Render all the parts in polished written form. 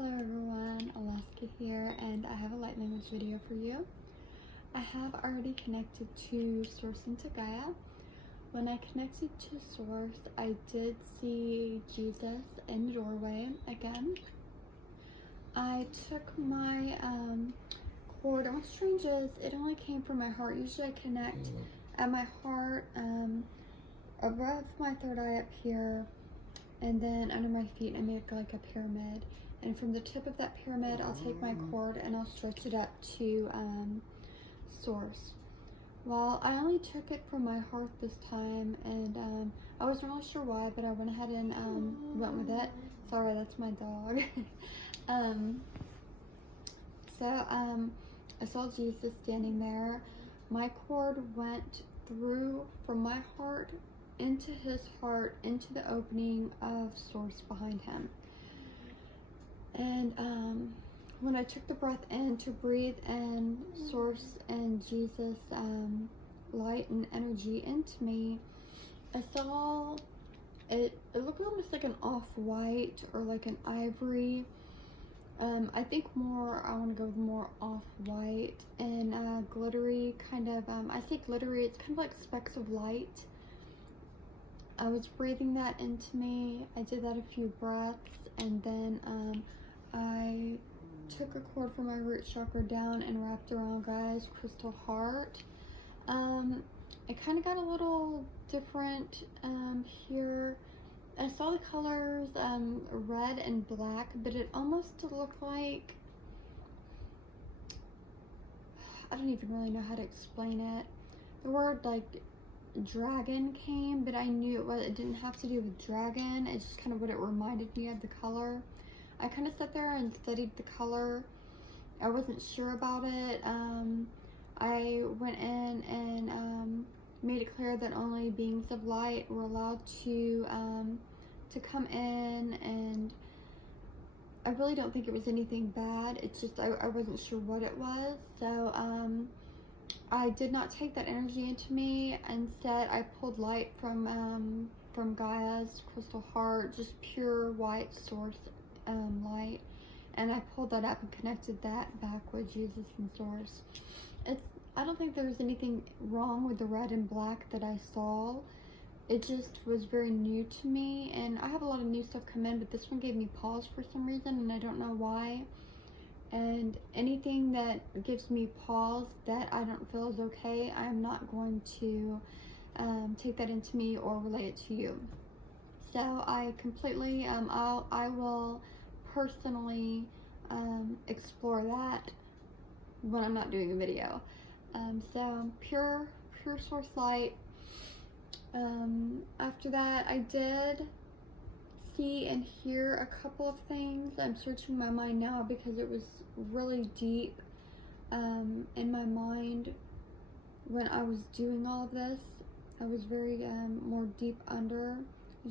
Hello everyone, Alaska here, and I have a light language video for you. I have already connected to Source into Gaia. When I connected to Source, I did see Jesus in the doorway again. I took my cord, and what's strange is it only came from my heart. Usually I connect at my heart, above my third eye up here, and then under my feet I make like a pyramid. And from the tip of that pyramid, I'll take my cord and I'll stretch it up to Source. Well, I only took it from my heart this time, and I wasn't really sure why, but I went ahead and went with it. Sorry, that's my dog. I saw Jesus standing there. My cord went through from my heart into his heart, into the opening of Source behind him. And when I took the breath in to breathe in Source and Jesus light and energy into me, I saw it looked almost like an off-white or like an ivory. I think I want to go with more off-white and glittery kind of, I say glittery, it's kind of like specks of light. I was breathing that into me. I did that a few breaths, and then I took a cord from my root chakra down and wrapped around Gaia's crystal heart. It kind of got a little different here. I saw the colors red and black, but it almost looked like, I don't even really know how to explain it. The word like dragon came, but I knew it didn't have to do with dragon. It's just kind of what it reminded me of, the color. I kind of sat there and studied the color. I wasn't sure about it. I went in and made it clear that only beings of light were allowed to come in, and I really don't think it was anything bad. It's just I wasn't sure what it was. So I did not take that energy into me. Instead, I pulled light from Gaia's crystal heart, just pure white Source light, and I pulled that up and connected that back with Jesus and Source. I don't think there was anything wrong with the red and black that I saw. It just was very new to me, and I have a lot of new stuff come in, but this one gave me pause for some reason, and I don't know why. And anything that gives me pause that I don't feel is okay, I'm not going to take that into me or relay it to you. So I completely, I will personally explore that when I'm not doing a video. So pure Source light. After that, I did see and hear a couple of things. I'm searching my mind now because it was really deep in my mind when I was doing all of this. I was very more deep under. I'm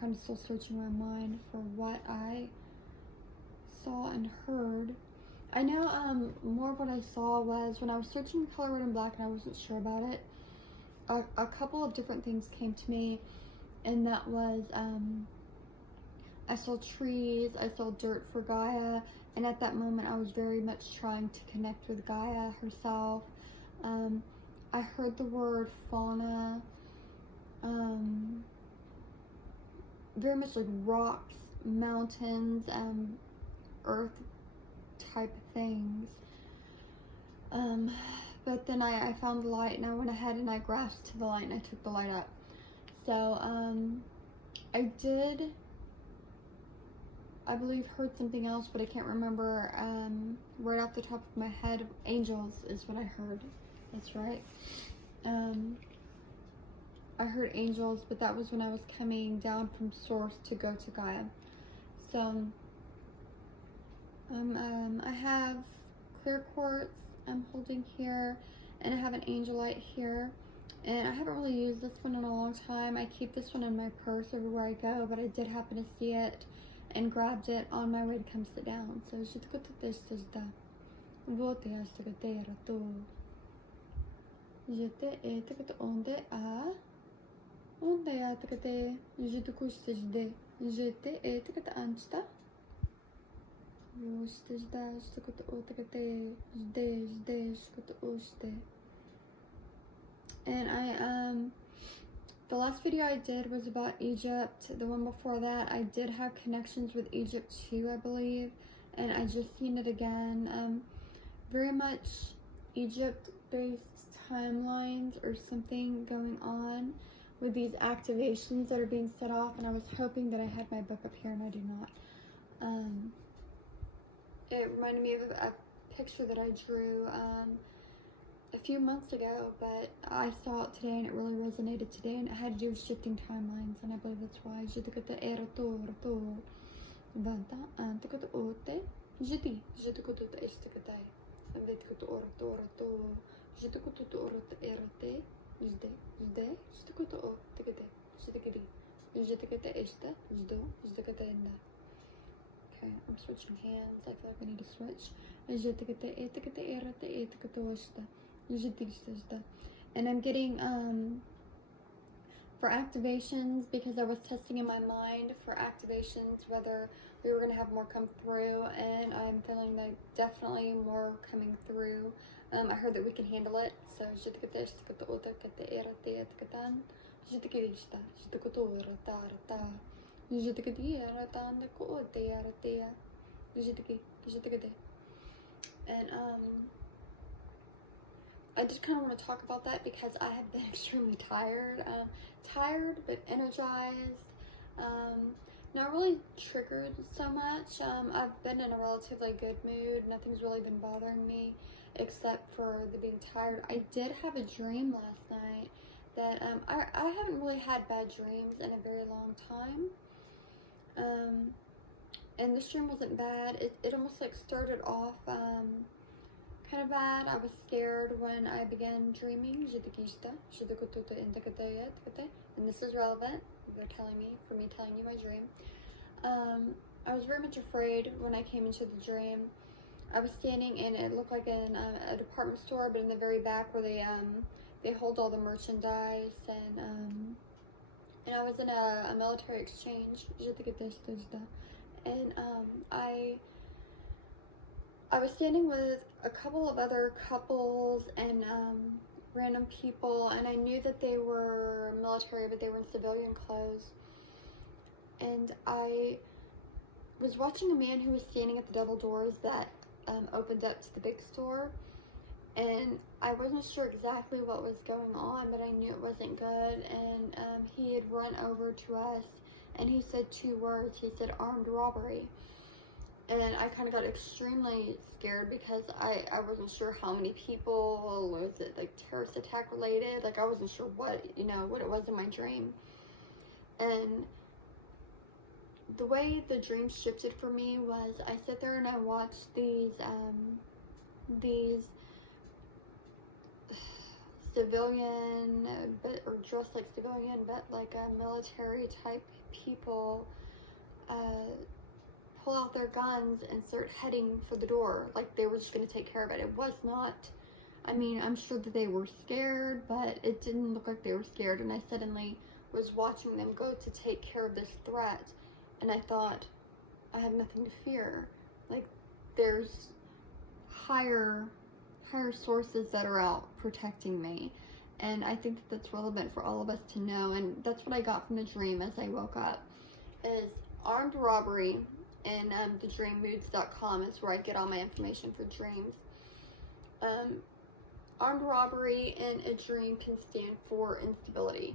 kind of still searching my mind for what I saw and heard. I know more of what I saw was when I was searching the color red and black and I wasn't sure about it. A couple of different things came to me, and that was I saw trees, I saw dirt for Gaia, and at that moment I was very much trying to connect with Gaia herself. I heard the word fauna, very much like rocks, mountains, earth type of things. But then I found the light, and I went ahead and I grasped to the light and I took the light up. So I did, I believe, heard something else, but I can't remember right off the top of my head. Angels is what I heard. That's right. I heard angels, but that was when I was coming down from Source to go to Gaia. So I have clear quartz I'm holding here, and I have an angel light here, and I haven't really used this one in a long time. I keep this one in my purse everywhere I go, but I did happen to see it and grabbed it on my way to come sit down. So je t'ai écouté à onda ya takate jete kushte jde jete takate anchta yoshte jda shtakate o takate jde shtakate oshte. And the last video I did was about Egypt. The one before that, I did have connections with Egypt too, I believe. And I just seen it again. Very much Egypt-based timelines or something going on with these activations that are being set off. And I was hoping that I had my book up here, and I do not. It reminded me of a picture that I drew a few months ago, but I saw it today and it really resonated today, and it had to do with shifting timelines, and I believe that's why. Okay, I'm switching hands. I feel like I need to switch. And I'm getting for activations, because I was testing in my mind for activations whether we were going to have more come through, and I'm feeling like definitely more coming through. I heard that we can handle it, so and I just kind of want to talk about that because I have been extremely tired. Tired but energized. Not really triggered so much. I've been in a relatively good mood. Nothing's really been bothering me except for the being tired. I did have a dream last night that I haven't really had bad dreams in a very long time. And this dream wasn't bad. It almost like started off kind of bad. I was scared when I began dreaming. And this is relevant. They're telling me, for me telling you my dream. I was very much afraid when I came into the dream. I was standing in, it looked like in a department store, but in the very back where they hold all the merchandise, and I was in a military exchange. And I was standing with a couple of other couples and random people, and I knew that they were military, but they were in civilian clothes. And I was watching a man who was standing at the double doors that opened up to the big store, and I wasn't sure exactly what was going on, but I knew it wasn't good. And he had run over to us, and he said 2 words. He said armed robbery. And I kind of got extremely scared because I wasn't sure how many people. Was it like terrorist attack related? Like, I wasn't sure what it was in my dream. And the way the dream shifted for me was I sat there and I watched these civilian, or dressed like civilian, but like military type people pull out their guns and start heading for the door, like they were just going to take care of it. It was not, I mean, I'm sure that they were scared, but it didn't look like they were scared. And I suddenly was watching them go to take care of this threat, and I thought, I have nothing to fear. Like, there's higher sources that are out protecting me. And I think that that's relevant for all of us to know. And that's what I got from the dream as I woke up, is armed robbery. And thedreammoods.com is where I get all my information for dreams. Armed robbery in a dream can stand for instability.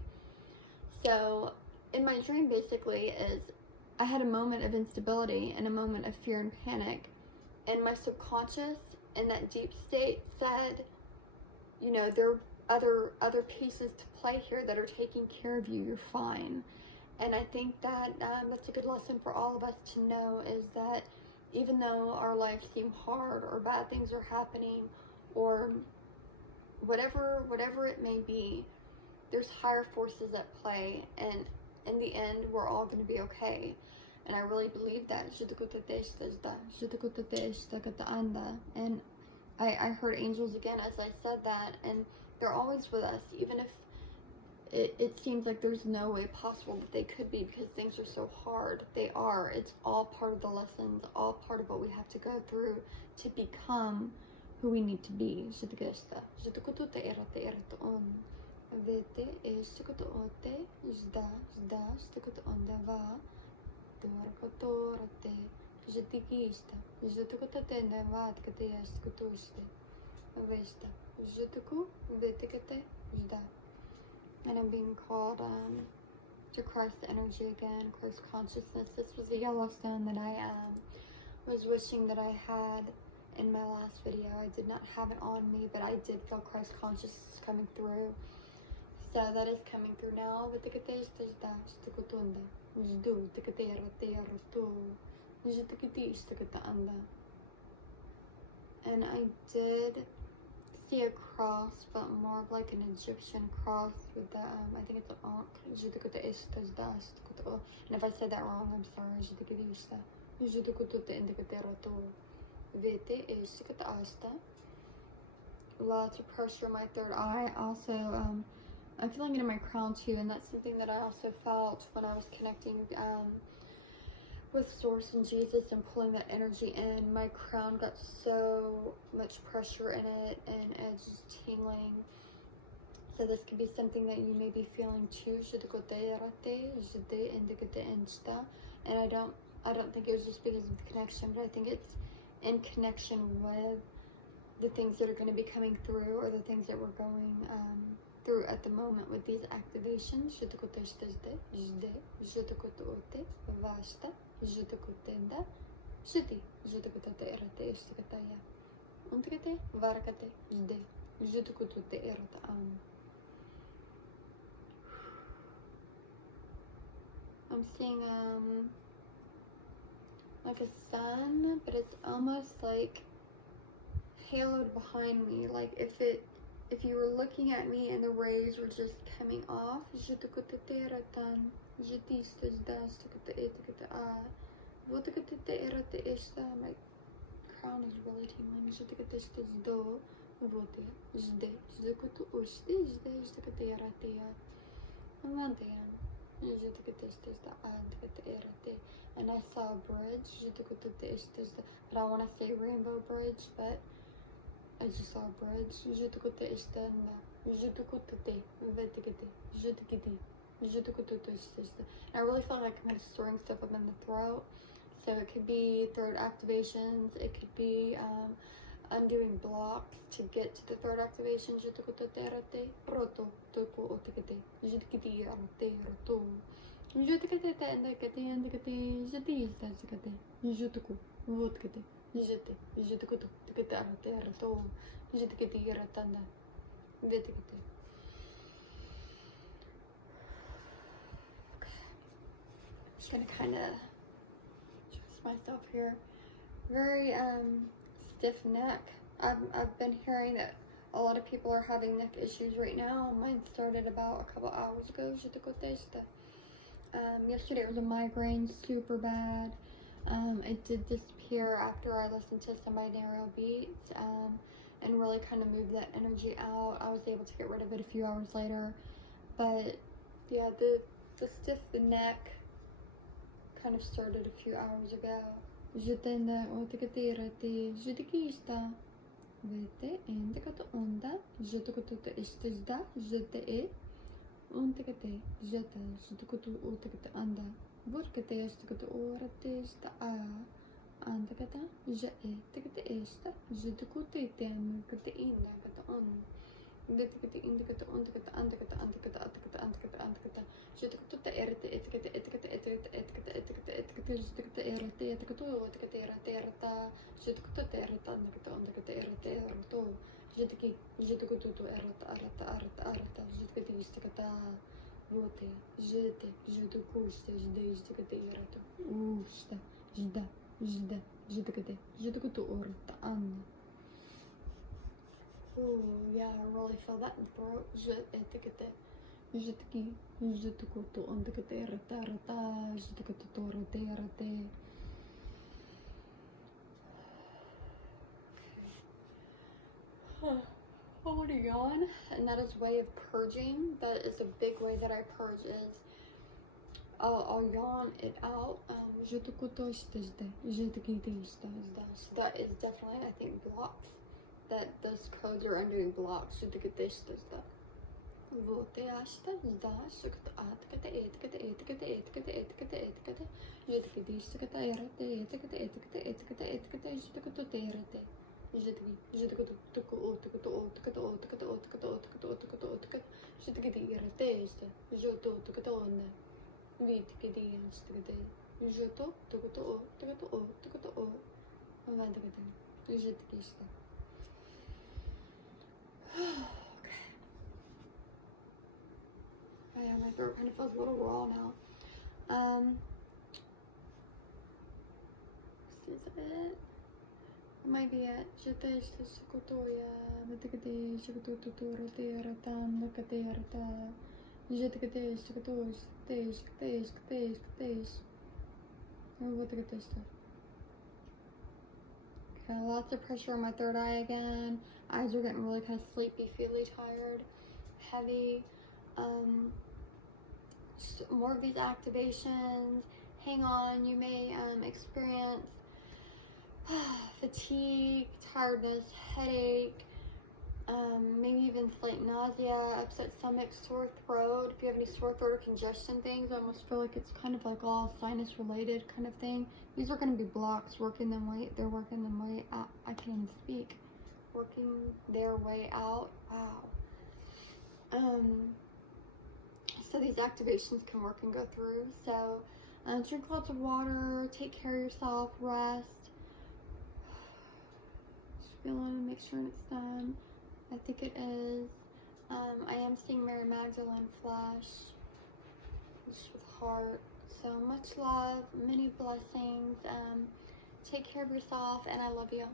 So in my dream, basically, is I had a moment of instability and a moment of fear and panic, and my subconscious in that deep state said, there are other pieces to play here that are taking care of you. You're fine. And I think that that's a good lesson for all of us to know, is that even though our lives seem hard, or bad things are happening, or whatever it may be, there's higher forces at play, and in the end, we're all going to be okay. And I really believe that. And I heard angels again as I said that, and they're always with us, even if it seems like there's no way possible that they could be because things are so hard. They are. It's all part of the lessons, all part of what we have to go through to become who we need to be. And I'm being called to Christ energy again, Christ consciousness. This was a Yellowstone that I was wishing that I had in my last video. I did not have it on me, but I did feel Christ consciousness coming through. So that is coming through now. And I did see a cross, but more of like an Egyptian cross with the, I think it's an ankh. And if I said that wrong, I'm sorry. Lots of pressure in my third eye. Also, I'm feeling it in my crown too, and that's something that I also felt when I was connecting with Source and Jesus and pulling that energy in. My crown got so much pressure in it, and it's just tingling. So this could be something that you may be feeling too. And I don't think it was just because of the connection, but I think it's in connection with the things that are going to be coming through, or the things that we're going through at the moment with these activations. I'm seeing like a sun, but it's almost like haloed behind me, like if you were looking at me and the rays were just coming off. My crown is really tingling. And I saw a bridge, but I want to say rainbow bridge, but I just saw a bridge. I really feel like I'm kind of storing stuff up in the throat. So it could be throat activations. It could be undoing blocks to get to the third activation. Just gonna kind of adjust myself here. Very stiff neck. I've been hearing that a lot of people are having neck issues right now. Mine started about a couple hours ago. Yesterday it was a migraine, super bad. It did disappear after I listened to some binaural beats and really kind of moved that energy out. I was able to get rid of it a few hours later. But yeah, the stiff neck kind of started a few hours ago. Ooh, yeah, I really feel that in the throat. Oh holding on, and that is way of purging. That is a big way that I purge is I'll yawn it out. So that is definitely, I think, blocks. That those codes are undoing blocks. Oh yeah, my throat kind of feels a little raw now. This is it. It might be it. Okay, lots of pressure on my third eye again. Eyes are getting really kind of sleepy, feely, tired, heavy. More of these activations. Hang on, you may experience fatigue, tiredness, headache, maybe even slight nausea, upset stomach, sore throat. If you have any sore throat or congestion things, I almost feel like it's kind of like all sinus related kind of thing. These are going to be blocks working their way out. I can't even speak. Working their way out. Wow. So these activations can work and go through. So drink lots of water, take care of yourself, rest. Just feeling, make sure it's done. I think it is. I am seeing Mary Magdalene flash, just with heart. So much love, many blessings. Take care of yourself, and I love you.